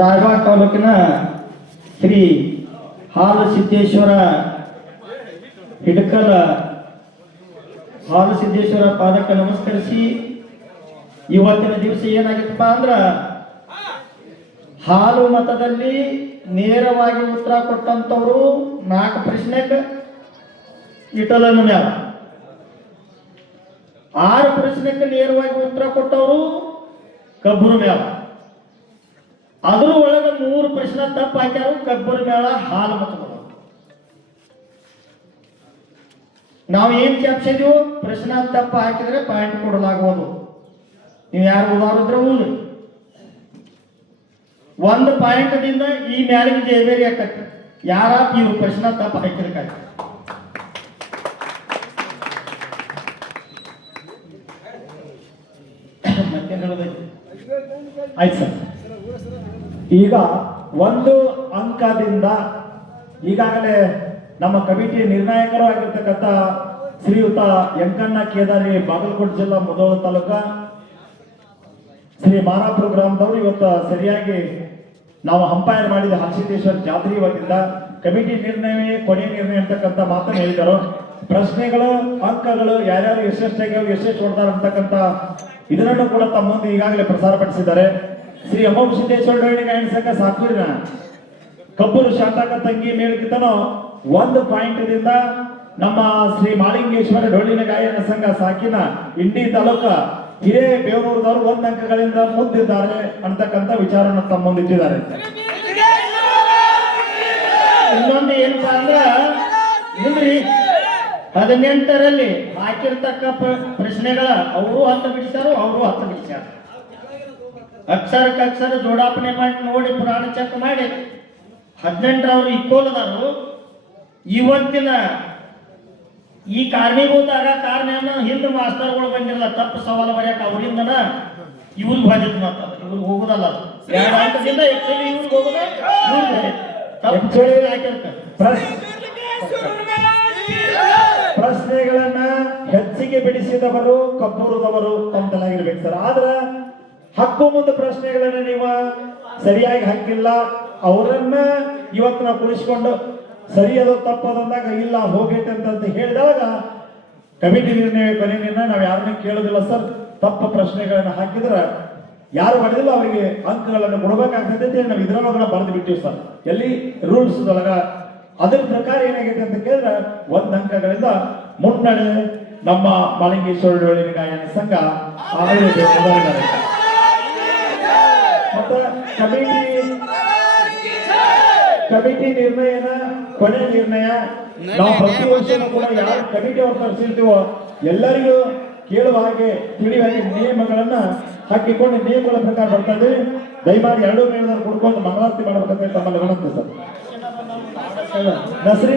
ರಾಯಬಾಗ ತಾಲೂಕಿನ ಶ್ರೀ ಹಾಲಸಿದ್ದೇಶ್ವರ ಹಿಡಕಲ ಹಾಲಸಿದ್ದೇಶ್ವರ ಪಾದಕ್ಕೆ ನಮಸ್ಕರಿಸಿ ಇವತ್ತಿನ ದಿವಸ ಏನಾಗಿತ್ತಪ್ಪ ಅಂದ್ರ ಹಾಲು ಮತದಲ್ಲಿ ನೇರವಾಗಿ ಉತ್ತರ ಕೊಟ್ಟಂತವರು 4 ಪ್ರಶ್ನೆಗೆ ಇಟಲನ್ನು ಮ್ಯಾಲ, 6 ಪ್ರಶ್ನೆಗೆ ನೇರವಾಗಿ ಉತ್ತರ ಕೊಟ್ಟವರು ಕಬ್ಬೂರು ಮ್ಯಾಲ, ಅದ್ರ ಒಳಗೆ 3 ಪ್ರಶ್ನೆ ತಪ್ಪು ಹಾಕ್ಯಾರು ಕಬ್ಬೂರು ಮ್ಯಾಲ ಹಾಲು ಮತಗಳು. ನಾವು ಏನ್ ಕೆಪ್ಸಿದೀವು, ಪ್ರಶ್ನೆ ತಪ್ಪು ಹಾಕಿದ್ರೆ ಪಾಯಿಂಟ್ ಕೊಡಲಾಗುವುದು. ನೀವು ಯಾರು ಉದಾಹರಿದ್ರೆ ಊರು 1 ಪಾಯಿಂಟ್ದಿಂದ ಈ ಮ್ಯಾಲಿಗೆ ಜಯಬೇರಿ ಆಕತ್ತೆ. ಯಾರ ಇವ್ರು ಪ್ರಶ್ನೆ ತಪ್ಪು ಹಾಕಿರ್ಕಾಗ ಮತ್ತೆ ಹೇಳಬೇಕು. ಆಯ್ತು ಸರ್, ಈಗ 1 ಅಂಕದಿಂದ ಈಗಾಗಲೇ ನಮ್ಮ ಕಮಿಟಿ ನಿರ್ಣಾಯಕರು ಆಗಿರ್ತಕ್ಕಂಥ ಶ್ರೀಯುತ ಯಂಕಣ್ಣ ಕೇದಾರಿ, ಬಾಗಲಕೋಟೆ ಜಿಲ್ಲಾ ಮುಧೋಳ ತಾಲೂಕ ಶ್ರೀ ಮಾರಾಪುರ ಗ್ರಾಮದವರು ಇವತ್ತು ಸರಿಯಾಗಿ ನಾವು ಅಂಪೈರ್ ಮಾಡಿದ ಹಾಲಸಿದ್ದೇಶ್ವರ ಜಾತ್ರೆ ವತಿಯಿಂದ ಕಮಿಟಿ ನಿರ್ಣಯವೇ ಕೊನೆಯ ನಿರ್ಣಯ ಅಂತಕ್ಕಂಥ ಮಾತನ್ನು ಹೇಳಿದರು. ಪ್ರಶ್ನೆಗಳು, ಅಂಕಗಳು ಯಾರ್ಯಾರು ಎಷ್ಟೆಷ್ಟಾಗ್ಯಾವ, ಎಷ್ಟೆಷ್ಟು ಹೊಡ್ತಾರೆ ಅಂತಕ್ಕಂಥ ಇದನ್ನು ಕೂಡ ತಮ್ಮ ಮುಂದೆ ಈಗಾಗಲೇ ಪ್ರಸಾರಪಡಿಸಿದ್ದಾರೆ. ಶ್ರೀ ಅಮೋಘ ಸಿದ್ದೇಶ್ವರ ಡೊಳ್ಳಿ ಗಾಯನ ಸಂಘ ಸಾಕೂರಿನ ಕಬ್ಬೂರು ಶಾಂತಕ ತಂಗಿ ಮೇಳಕ್ಕಿಂತನೂ 1 ಪಾಯಿಂಟ್ದಿಂದ ನಮ್ಮ ಶ್ರೀ ಮಾಳಿಂಗೇಶ್ವರ ಡೊಳ್ಳಿನ ಗಾಯನ ಸಂಘ ಸಾಕಿನ ಇಂಡಿ ತಾಲೂಕ ಹಿರೇಬೇವೂರದವರು 1 ಅಂಕಗಳಿಂದ ಮುಂದಿದ್ದಾರೆ ಅಂತಕ್ಕಂಥ ವಿಚಾರವನ್ನು ತಮ್ಮ ಮುಂದಿಟ್ಟಿದ್ದಾರೆ. ಇನ್ನೊಂದು ಏನಪ್ಪಾ ಅಂದ್ರ ಇಲ್ರಿ 18ರಲ್ಲಿ ಹಾಕಿರ್ತಕ್ಕ ಪ್ರಶ್ನೆಗಳ ಅವರು 10 ಬಿಡಿಸ್ಯಾರು, ಅವರು 10 ಬಿಡಿಸ್ಯಾರ. ಅಕ್ಷರಕ್ಕೆ ಅಕ್ಷರ ಜೋಡಾಪಣೆ ಮಾಡಿ ನೋಡಿ ಪುರಾಣ ಚೆಕ್ ಮಾಡಿ 18ರವರು ಇಕ್ಕೋಲದಾರು. ಇವತ್ತಿನ ಈ ಕಾರಣೀಭೂತ ಆಗ ಕಾರಣ ಹಿಂದೆ ಮಾಸ್ತರ್ಗಳು ಬಂದಿರಲ್ಲ, ತಪ್ಪು ಸವಾಲು ಬರೆಯಕ್ಕೆ ಅವರಿಂದನ ಇವ್ರಿಗೆ ಬಾಧ್ಯತೆ ಮಾತಾಡ, ಇವ್ರಿಗೆ ಹೋಗೋದಲ್ಲ. 2 ಅಂಕದಿಂದ ಆಕ್ಚುಲಿ ಇವ್ರಿಗೆ ಹೋಗೋದ ಪ್ರಶ್ನೆಗಳನ್ನ ಹೆಚ್ಚಿಗೆ ಬಿಡಿಸಿದವರು ಕಬ್ಬೂರದವರು ತಮ್ಮದಲ್ಲಾಗಿರ್ಬೇಕು ಸರ್. ಆದ್ರ ಹಕ್ಕು ಮುಂದೆ ಪ್ರಶ್ನೆಗಳನ್ನ ನೀವು ಸರಿಯಾಗಿ ಹಾಕಿಲ್ಲ, ಅವರನ್ನ ಇವತ್ತು ನಾವು ಕುಳಿಸ್ಕೊಂಡು ಸರಿಯಾದ ತಪ್ಪದಂದಾಗ ಇಲ್ಲ ಹೋಗೈತೆ ಅಂತ ಹೇಳಿದಾಗ ಕಮಿಟಿ ನಿರ್ಣಯ ಕೊನೆ ನಿರ್ಣಯ ನಾವು ಯಾರನ್ನ ಕೇಳೋದಿಲ್ಲ ಸರ್. ತಪ್ಪ ಪ್ರಶ್ನೆಗಳನ್ನ ಹಾಕಿದ್ರೆ ಯಾರು ಮಾಡಿದಿಲ್ಲ ಅವರಿಗೆ ಅಂಕಗಳನ್ನು ಕೊಡಬೇಕಾಗ್ತದೆ ಅಂತ ನಾವು ಇದ್ರೊಳಗಡೆ ಬರೆದು ಬಿಟ್ಟಿವಿ ಸರ್. ಎಲ್ಲಿ ರೂಲ್ಸ್ ಒಳಗ ಅದ್ರ ಪ್ರಕಾರ ಏನಾಗೈತೆ ಅಂತ ಕೇಳಿದ್ರೆ 1 ಅಂಕಗಳಿಂದ ಮುನ್ನಡೆ ನಮ್ಮ ಮಾಳಿಂಗೇಶ್ವರ ಡೊಳ್ಳಿನ ಗಾಯನ ಸಂಘ ಮತ್ತೆ ಕಮಿಟಿ ನಿರ್ಣಯನ ಕೊನೆ ನಿರ್ಣಯ ನಾವು ಪ್ರತಿ ವರ್ಷನೂ ಕೂಡ ಯಾರು ಕಮಿಟಿ ಅವ್ರು ತರಿಸಿರ್ತೀವೋ ಎಲ್ಲರಿಗೂ ಕೇಳುವ ಹಾಗೆ ತಿಳಿಯುವ ಹಾಗೆ ನಿಯಮಗಳನ್ನ ಹಾಕಿಕೊಂಡು ನಿಯಮಗಳ ಪ್ರಕಾರ ಬರ್ತಾ ಇದ್ದೀವಿ. ದಯಮಾಡಿ 2 ಮೇಳದವ್ರು ಕುಡ್ಕೊಂಡು ಮಂಗಳಾರತಿ ಮಾಡಬೇಕಂತ ತಮ್ಮಲ್ಲಿ ವಿನಂತಿ ಸರ್. ನಸರಿ